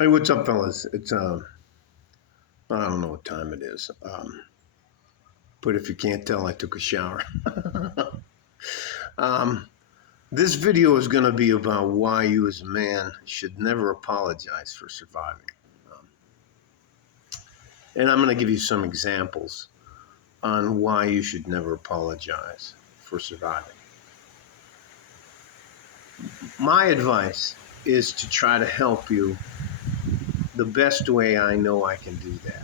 Hey, what's up, fellas? It's I don't know what time it is, but if you can't tell, I took a shower. um, this video is going to be about why you, as a man, should never apologize for surviving, um, and I'm going to give you some examples on why you should never apologize for surviving. My advice is to try to help you the best way I know I can do that,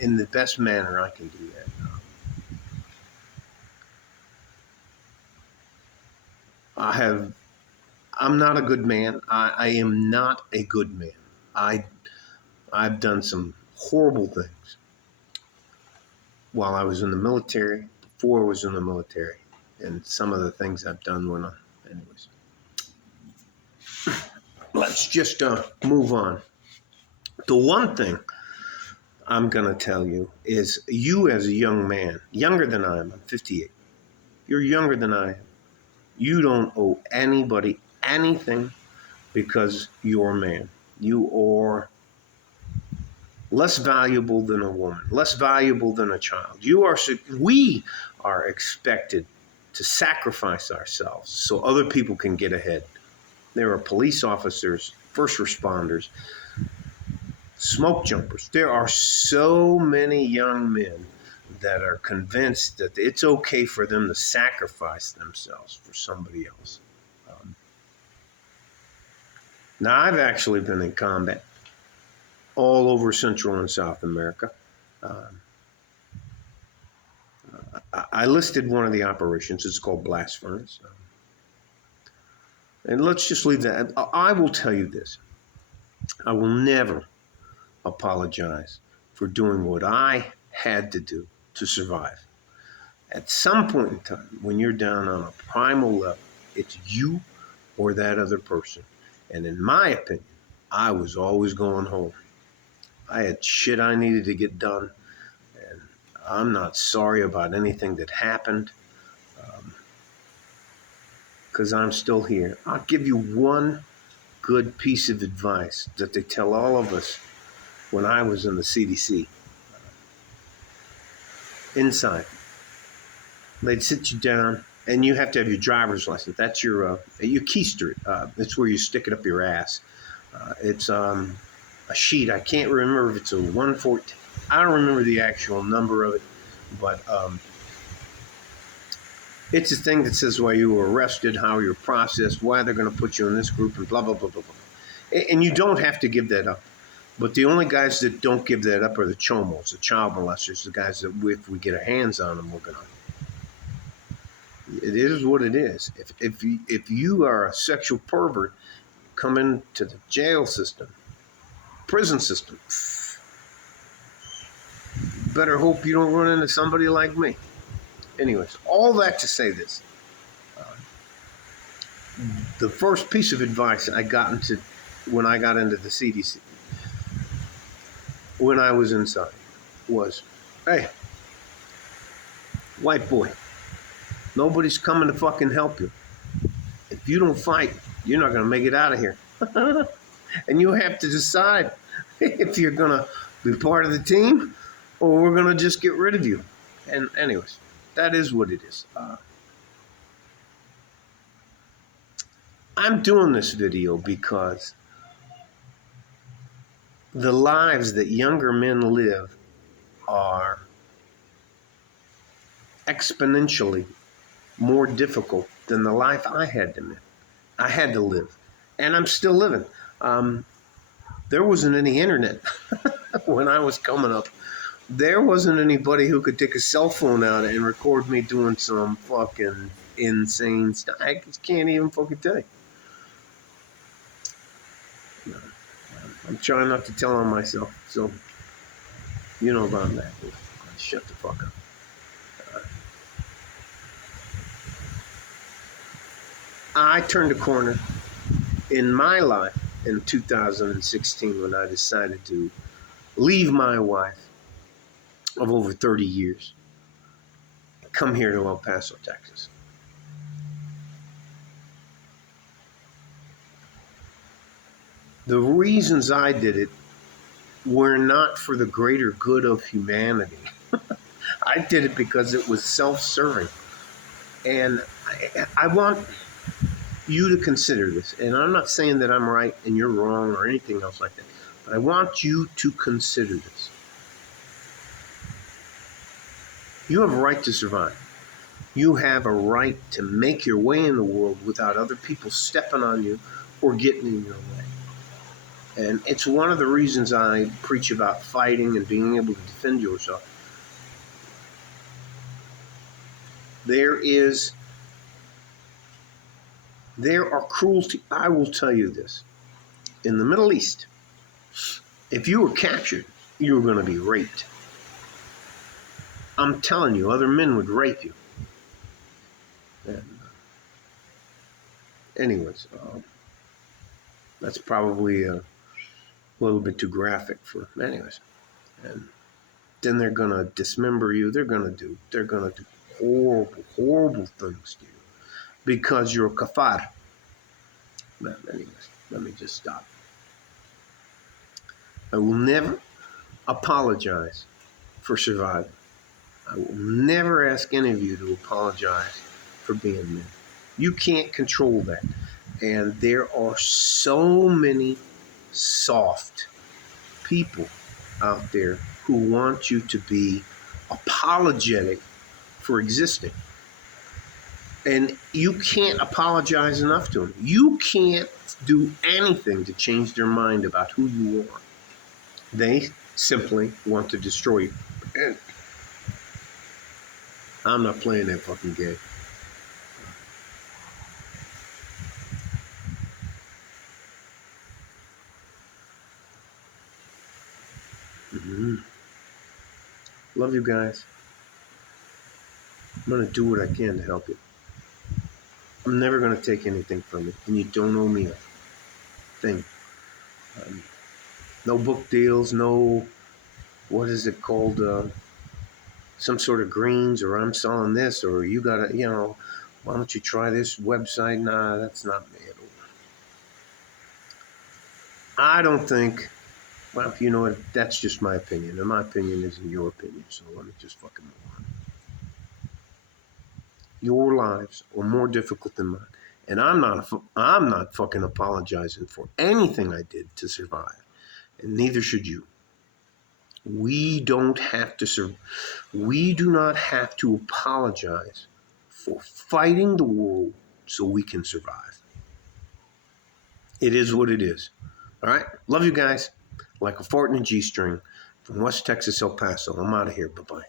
in the best manner I can do that. I have I'm not a good man. I am not a good man. I I've done some horrible things while I was in the military, before I was in the military, and some of the things I've done when anyways. Let's just move on. The one thing I'm gonna tell you is, you as a young man, younger than I am, I'm 58. You're younger than I am. You don't owe anybody anything because you're a man. You are less valuable than a woman, less valuable than a child. We are expected to sacrifice ourselves so other people can get ahead. There are police officers, first responders, smoke jumpers. There are so many young men that are convinced that it's okay for them to sacrifice themselves for somebody else. Um, Now, I've actually been in combat all over Central and South America. Um, I listed one of the operations. It's called Blast Furnace. And let's just leave that. I will tell you this. I will never apologize for doing what I had to do to survive. At some point in time, when you're down on a primal level, it's you or that other person. And in my opinion, I was always going home. I had shit I needed to get done. And I'm not sorry about anything that happened. Because I'm still here. I'll give you one good piece of advice that they tell all of us when I was in the CDC. Inside, they'd sit you down, and you have to have your driver's license. That's your keister. It's where you stick it up your ass. It's a sheet. I can't remember if it's a 114. I don't remember the actual number of it, but it's a thing that says why you were arrested, how you're processed, why they're going to put you in this group, and blah, blah, blah, blah, blah. And you don't have to give that up. But the only guys that don't give that up are the chomos, the child molesters, the guys that if we get our hands on them, we're going to. It is what it is. If you are a sexual pervert, come into the jail system, prison system, better hope you don't run into somebody like me. Anyways, all that to say this. The first piece of advice I got into when I got into the CDC, when I was inside, was, hey, white boy, nobody's coming to fucking help you. If you don't fight, you're not going to make it out of here. And you have to decide if you're going to be part of the team or we're going to just get rid of you. And anyways, that is what it is. I'm doing this video because the lives that younger men live are exponentially more difficult than the life I had to live. And I'm still living. There wasn't any internet when I was coming up. There wasn't anybody who could take a cell phone out and record me doing some fucking insane stuff. I just can't even fucking tell you. I'm trying not to tell on myself, so you know about that. Shut the fuck up. I turned a corner in my life in 2016 when I decided to leave my wife of over 30 years, come here to El Paso, Texas. The reasons I did it were not for the greater good of humanity. I did it because it was self-serving. And I want you to consider this. And I'm not saying that I'm right and you're wrong or anything else like that. But I want you to consider this. You have a right to survive. You have a right to make your way in the world without other people stepping on you or getting in your way. And it's one of the reasons I preach about fighting and being able to defend yourself. There are cruelty. I will tell you this. In the Middle East, if you were captured, you were going to be raped. I'm telling you, other men would rape you. And anyways, that's probably a little bit too graphic for anyways. And then they're going to dismember you. They're going to do horrible, horrible things to you because you're a kafar. But anyways, let me just stop. I will never apologize for surviving. I will never ask any of you to apologize for being men. You can't control that. And there are so many soft people out there who want you to be apologetic for existing. And you can't apologize enough to them. You can't do anything to change their mind about who you are. They simply want to destroy you. And I'm not playing that fucking game. Mm-hmm. Love you guys. I'm going to do what I can to help you. I'm never going to take anything from you, and you don't owe me a thing. No book deals, no, what is it called, some sort of greens, or I'm selling this, or you got to, why don't you try this website? Nah, that's not me at all. I don't think, well, you know what, that's just my opinion, and my opinion isn't your opinion, so let me just fucking move on. Your lives are more difficult than mine. And I'm not fucking apologizing for anything I did to survive. And neither should you. We do not have to apologize for fighting the world so we can survive. It is what it is. All right? Love you guys. Like a fart in a G-string from West Texas, El Paso. I'm out of here. Bye-bye.